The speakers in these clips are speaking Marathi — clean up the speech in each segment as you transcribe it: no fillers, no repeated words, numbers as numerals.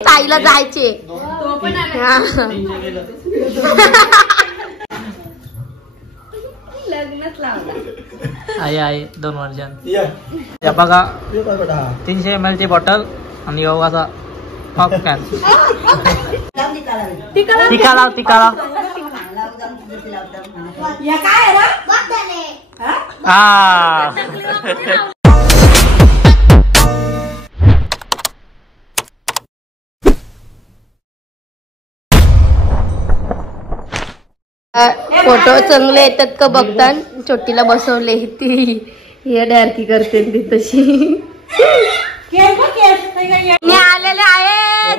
ताईला जायचे लग्नच लावला आई 2 वर्षां या बघा 300 ml ची बॉटल आणि योगाचा पॉपकॉर्न टिका लाव या काय फोटो चांगले येतात का बघता छोटीला बसवले ती येड्यारकी करते ती तशी मी आलेले आहेत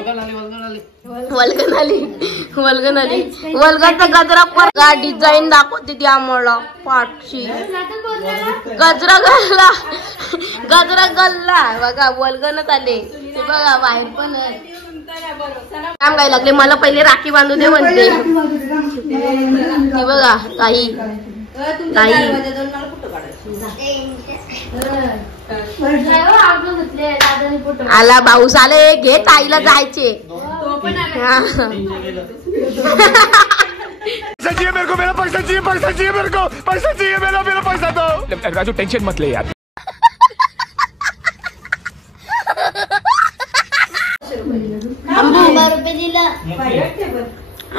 वल्गनचा गजरा पर डिझाईन दाखवते ती आम्हाला पाठची गजरा गल्ला बघा वल्गनच आले ते बघा बाहेर पण काम काय लागले मला पहिले राखी बांधू दे म्हणते ती बघा काही आला भाऊस आले घे ताईला जायचे पैसा दो राजू टेंशन मत ले यार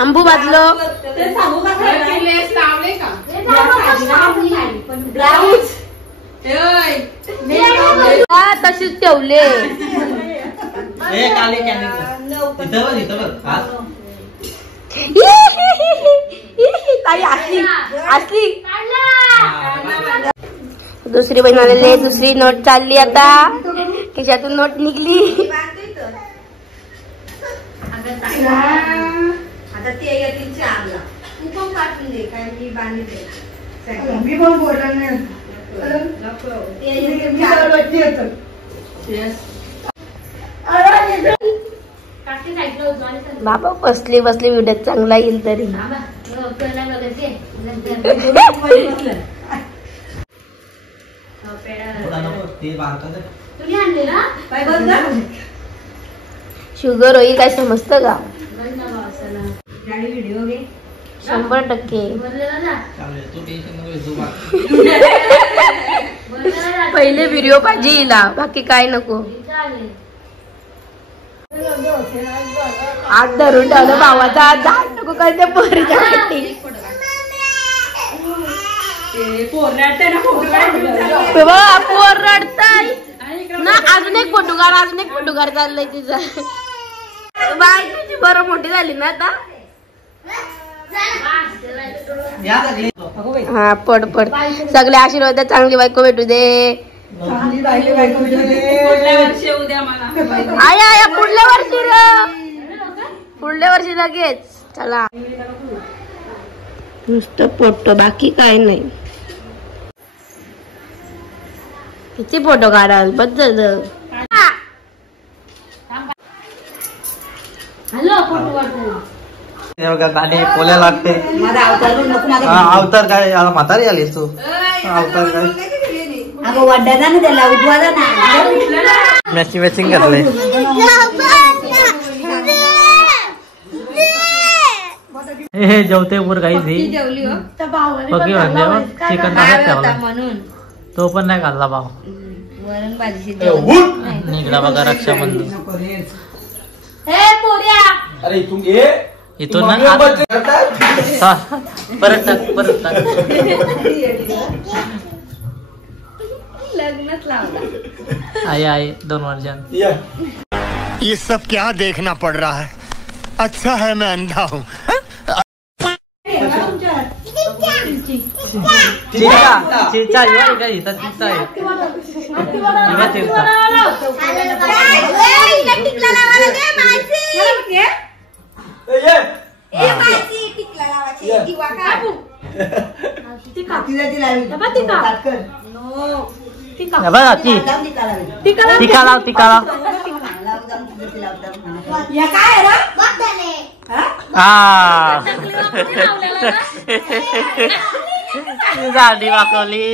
आंबू भाजलो तशीच ठेवले ताई असली दुसरी बहीण आलेली दुसरी नोट चालली आता खिशातून नोट निघली आता ते येतील चारला तू पण काढून दे काय मी बांधले मी पण बोलणार नाही बाबा बसली व्हिडिओ चांगला येईल तरी शुगर होईल काय समजत का 100% पहिले व्हिडिओ पाहिजे हिला बाकी काय नको आत धरून ठेवलं भावाचा जात नको काय ते पोर रडताय ना अजून एक फोटोकार चाललंय तिचा बायकोची बरं मोठी झाली ना आता हा पड सगळे आशीर्वाद चांगली बायको भेटू दे आया पुढल्या वर्षी लगेच चला नुसतं फोटो बाकी काय नाही किती फोटो काढाल बद्दल पोल्या लागते अवतार काय म्हातारी आलीस तू अवतार काय मॅचिंग घातलंय हे जेवते वर काही बघी म्हणजे चिकन ठेवला तो पण नाही खाल्ला भाऊ निघला बघा रक्षाबंधन इथून ना परत लग्नच लावला आई 2 वर्षां ये सब क्या देखना पड़ रहा है अच्छा है मैं अंधा हूँ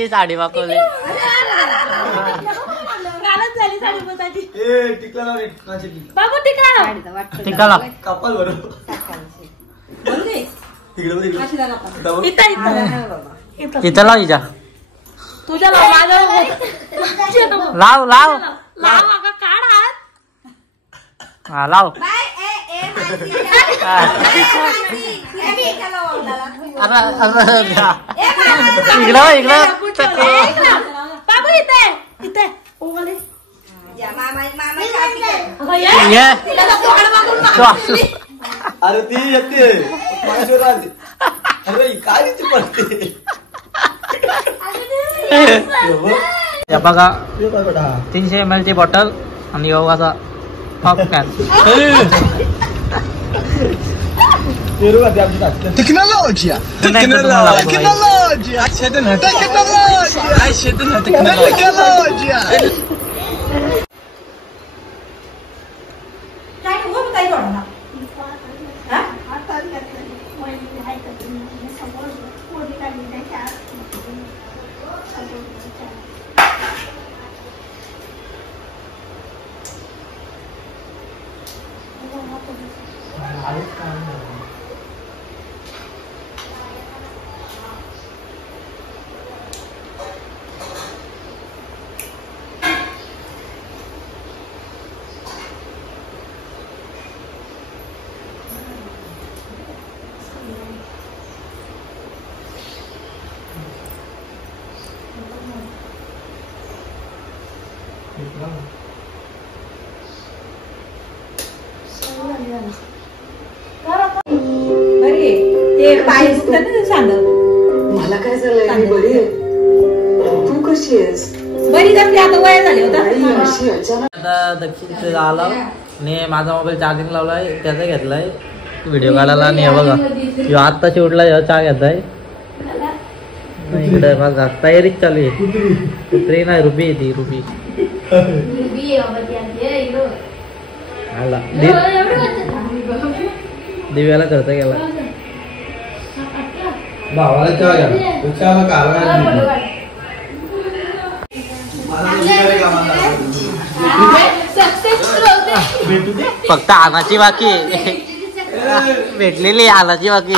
साडी वाकवली टिकाला इथं लाव इजा तुझ्या लाव लाव हा लाव इकडं इकडं बाबू इथे इथे अरे ती येते अरे काय पडते या बघा 300 ml ची बॉटल आणि योगाचा पॉपकॉर्न टेक्नोलॉजी मला काय झालंय मी बरी आहे. तू कशी आहेस? बरी जपली आता वय झाली होता अशी अचानक आता दक्षिण आला आणि माझा मोबाईल चार्जिंग लावलाय त्याचा घेतलाय व्हिडिओ काढायला आणि हे बघा ह्यो आत्ता शेवटला चहा घेताय इकडे माझा तयारीच चालू आहे ट्रेन आहे रुपी ती रुपी आला दिव्याला खर्च केला भावाला चहा घ्या चहा फक्त आनाची बाकी भेटलेली आनाची बाकी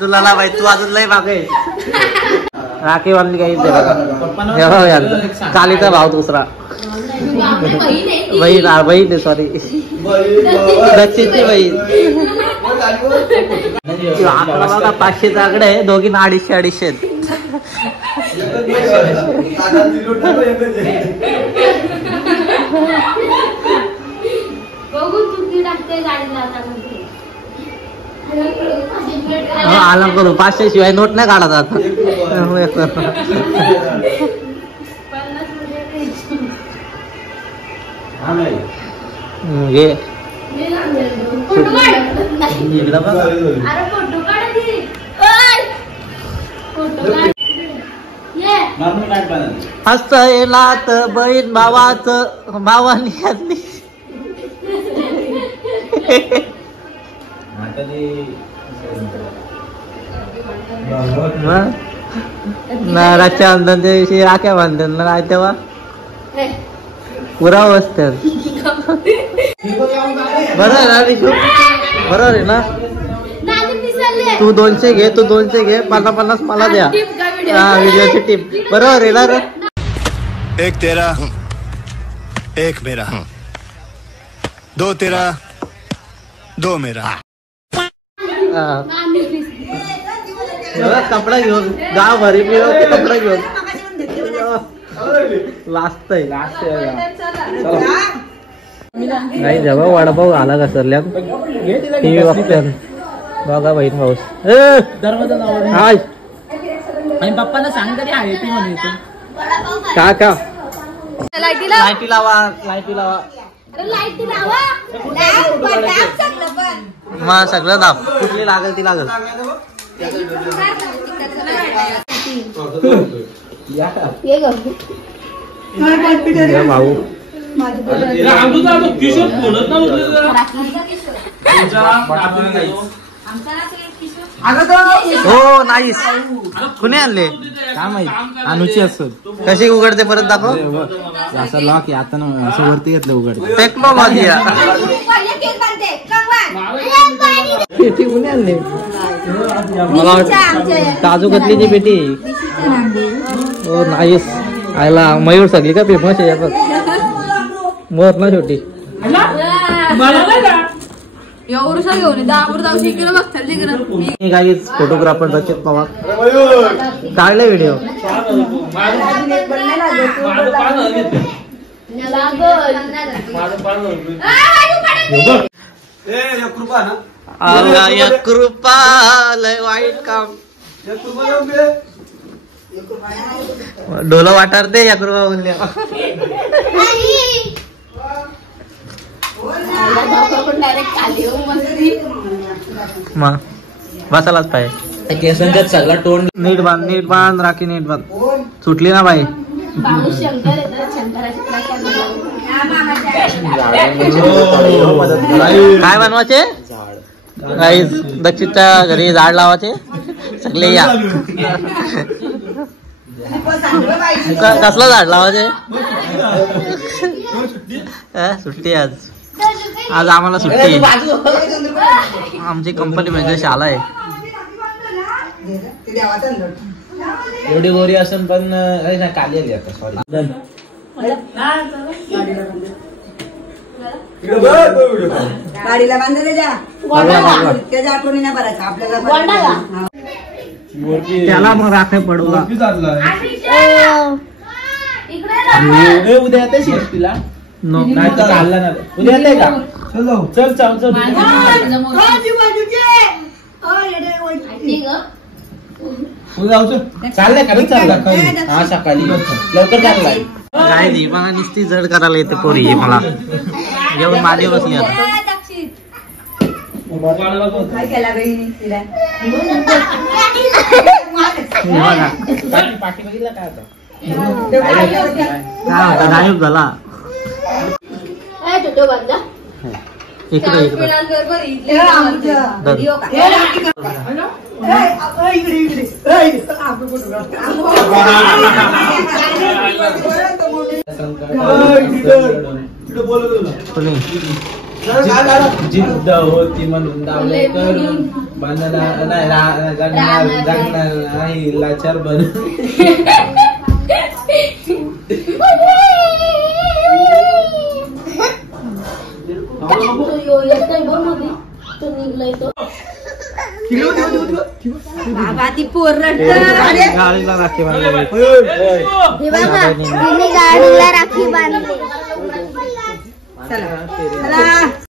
तुला ना बाई तू अजून लय मागे राखी बांधली काही चालीचा भाव दुसरा बहीण बहीण सॉरी दक्षिणची बहीण आकडा बघा 500चा आकडे आहे दोघींना 250-250 आलाम करू 500 शिवाय नोट नाही काढत आता घे हसयलात बहीण भावाच भावानी रक्षाबंधनच्या दिवशी राख्या बांधतात ना काय तेव्हा पुरा बसतात बरोबर आहे ना विशू बरोबर आहे ना तू 200 घे तू 200 घे 50-50 मला द्या हा व्हिडिओची टीप बरोबर आहे ना रे एक तेरा एक मेरा 2 तेरा 2 मेरा कपडा घेऊन गाव भरी मिळव ते कपडा घेऊन लास्ट नाही जेव्हा वडापाव आला का सरल्या टीव्ही बघत्या बघा बहीण पाऊस हाय आणि पप्पांना सांग तरी आहे ती म्हणायचं का का लाईटी लावा लाईटी लावा मग सगळं दाब कुठली लागेल ती लागेल भाऊ हो नाईस. कुणी आणले काय माहित. अनुची असतो. कशी उघडते परत दाखव. असं लॉक आता ना असं वरती घेतलं उघडते. टेक्नॉलॉजी पेटी कुणी आणले. मला काजू कतलीची पेटी. हो नाईस. आयला मयूर सगळी का फेमस आहे बघ. मोर ना छोटी फोटोग्राफर रचित पवार काढले व्हिडिओ. कृपा लय वाईट काम. डोलं वाटारते या कृपा बोलल्या. मग बसायलाच पाहिजे. केसांच्यात सगळा तोंड नीट बांध राखी नीट बांध. सुटली ना बाई. काय बनवायचे गाईज. दक्षिणच्या घरी झाड लावायचे सगळे या. कसलं झाड लावायचे. सुट्टी आज आम्हाला सुट्टी. आमची कंपनी म्हणजे शाळा आहे. एवढी गोरी असून पण काली आली आता. सॉरी. गाडीला बांधले द्या. त्याच्या आठवणी नाही भरायचं आपल्याला. त्याला मग राखे पडूला. उद्या येते तिला. नाही तर चालला ना. उद्या येते का. चल चल चल. चाललंय का चालला. हा सकाळी लवकर चाललाय. काय नाही मला नुसती जड करायला येते पोरी. मला जेवण माझे बसली आता. काय केला तिला. पाठी बघितला काय होता. गायब झाला. इकडे इकडे जिद्द होती म्हणून दावले करून बनणार नाही लाचार बनून. बाबा ती पोर गाडीला राखी बांधली. गाडीला राखी बांधली. चला